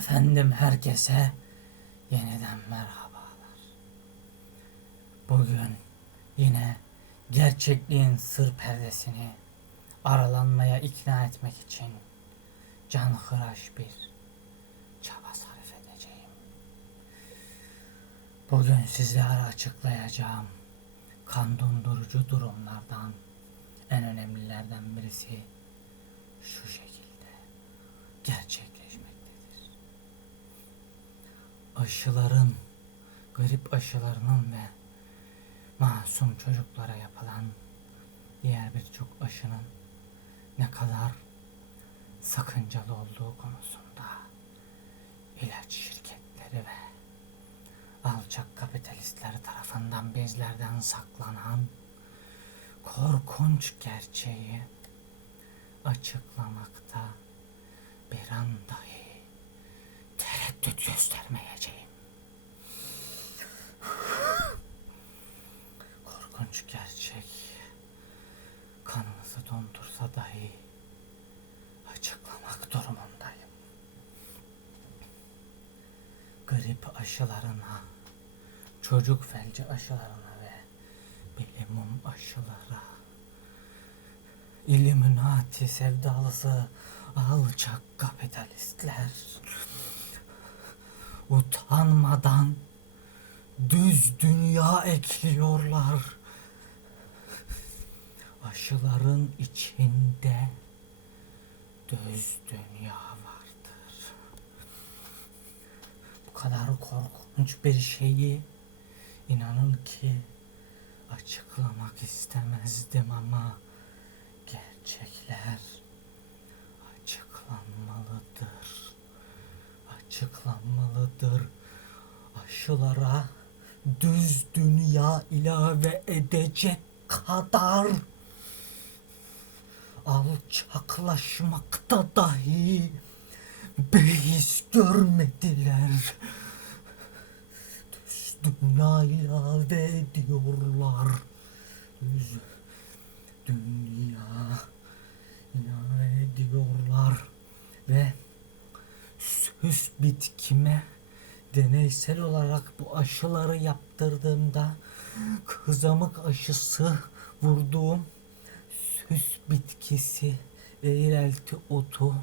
Efendim herkese yeniden merhabalar. Bugün yine gerçekliğin sır perdesini aralanmaya ikna etmek için canhıraş bir çaba sarf edeceğim. Bugün sizlere açıklayacağım kan dondurucu durumlardan en önemlilerden birisi şu şekilde gerçekleşmektedir. Aşıların, grip aşılarının ve masum çocuklara yapılan diğer birçok aşının ne kadar sakıncalı olduğu konusunda ilaç şirketleri ve alçak kapitalistler tarafından bizlerden saklanan korkunç gerçeği açıklamakta bir an dahi tereddüt göstermeyeceğim. Korkunç gerçek kanınızı dondursa dahi açıklamak durumundayım. Grip aşılarına, çocuk felci aşılarına ve bilimum aşılara İlluminati sevdalısı alçak kapitalistler utanmadan düz dünya ekliyorlar. Aşıların içinde düz dünya vardır. Bu kadar korkunç bir şeyi inanın ki açıklamak istemezdim ama gerçekler açıklanmalıdır. Açıklanmalıdır. Aşılara düz dünya ilave edecek kadar alçaklaşmakta dahi beis görmediler. Düz dünya ilave ediyorlar. Düz dünya ilave ediyorlar ve süs bitkime deneysel olarak bu aşıları yaptırdığımda kızamık aşısı vurduğum süs bitkisi ve ilerti otu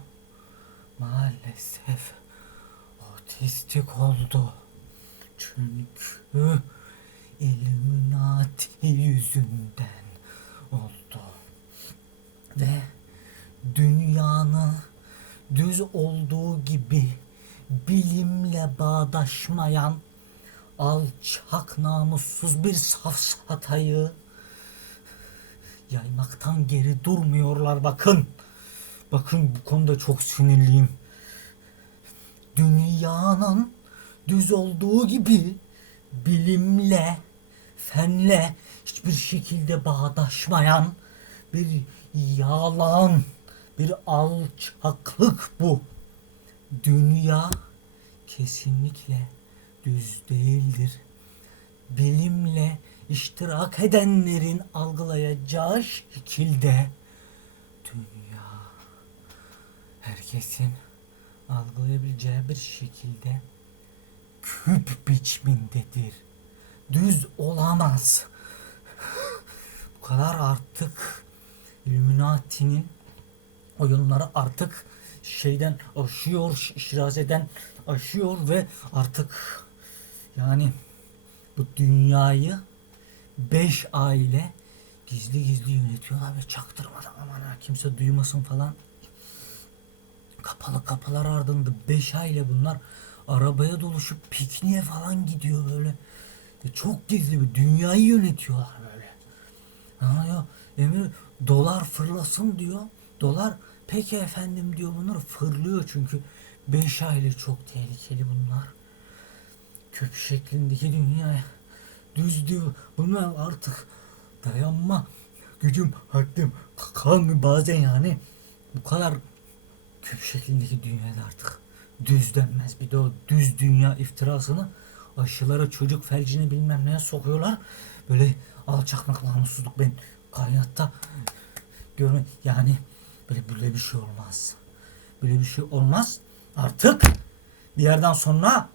maalesef otistik oldu. Çünkü Illuminati yüzünden oldu. Ve dünyanın düz olduğu gibi bilimle bağdaşmayan alçak namussuz bir safsatayı yaymaktan geri durmuyorlar bakın. Bakın bu konuda çok sinirliyim. Dünyanın düz olduğu gibi bilimle, fenle hiçbir şekilde bağdaşmayan bir yalan, bir alçaklık bu. Dünya kesinlikle düz değildir. Bilimle iştirak edenlerin algılayacağı şekilde dünya herkesin algılayabileceği bir şekilde küp biçimindedir. Düz olamaz. Bu kadar artık Illuminati'nin oyunları artık şeyden aşıyor, şirazeden aşıyor ve artık yani bu dünyayı beş aile gizli gizli yönetiyorlar ve çaktırmadan aman ha kimse duymasın falan. Kapalı kapılar ardında beş aile bunlar arabaya doluşup pikniğe falan gidiyor böyle. E çok gizli bir dünyayı yönetiyorlar böyle. Anlıyor? Emir dolar fırlasın diyor. Dolar peki efendim diyor bunlar fırlıyor çünkü beş aile çok tehlikeli bunlar. Küp şeklindeki dünyaya düz diyor. Bunlar artık dayanma gücüm haddim kalmıyor bazen yani. Bu kadar küp şeklindeki dünyada artık düz denmez. Bir de o düz dünya iftirasını aşılara çocuk felcini bilmem neye sokuyorlar. Böyle alçaklık namussuzluk ben kaynatta görme yani böyle böyle bir şey olmaz. Böyle bir şey olmaz. Artık bir yerden sonra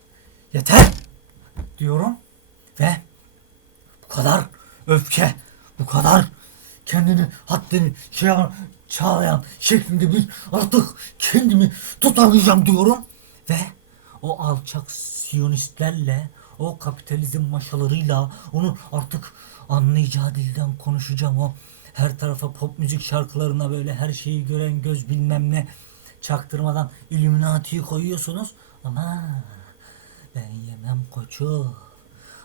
yeter diyorum ve kadar öfke, bu kadar kendini haddini şey yapan, çağlayan şeklinde bir artık kendimi tutamayacağım diyorum. Ve o alçak siyonistlerle o kapitalizm maşalarıyla onu artık anlayacağı dilden konuşacağım. O her tarafa pop müzik şarkılarına böyle her şeyi gören göz bilmem ne çaktırmadan Illuminati'yi koyuyorsunuz. Ama ben yemem koçu.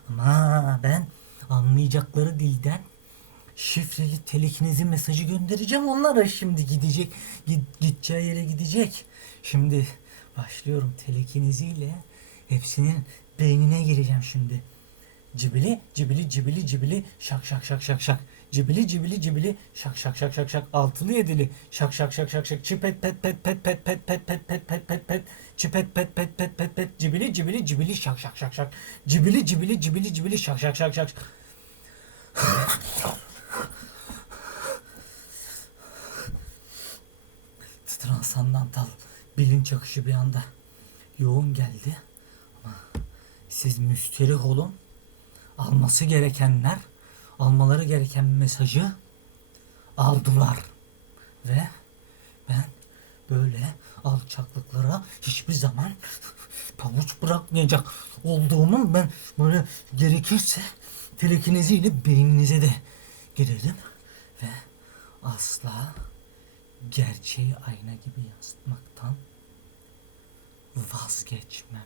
Ama ben anlayacakları dilden şifreli telekinizi mesajı göndereceğim onlara şimdi gidecek git, gideceği yere gidecek şimdi başlıyorum telekiniziyle hepsinin beynine gireceğim şimdi cibili cibili cibili cibili şak şak şak şak şak cibili cibili cibili şak şak şak şak şak altılı yedili şak şak şak şak şak çipet pet pet pet pet pet pet pet pet pet pet pet çipet pet pet pet pet pet cibili cibili cibili şak şak şak şak cibili cibili cibili cibili şak şak şak şak transandantal bilinç akışı bir anda yoğun geldi. Ama siz müsterih olun. Alması gerekenler almaları gereken mesajı aldılar. Ve ben böyle alçaklıklara hiçbir zaman pabuç bırakmayacak olduğumu ben böyle gerekirse telekiniziyle beyninize de girerim ve asla gerçeği ayna gibi yansıtmaktan vazgeçmem.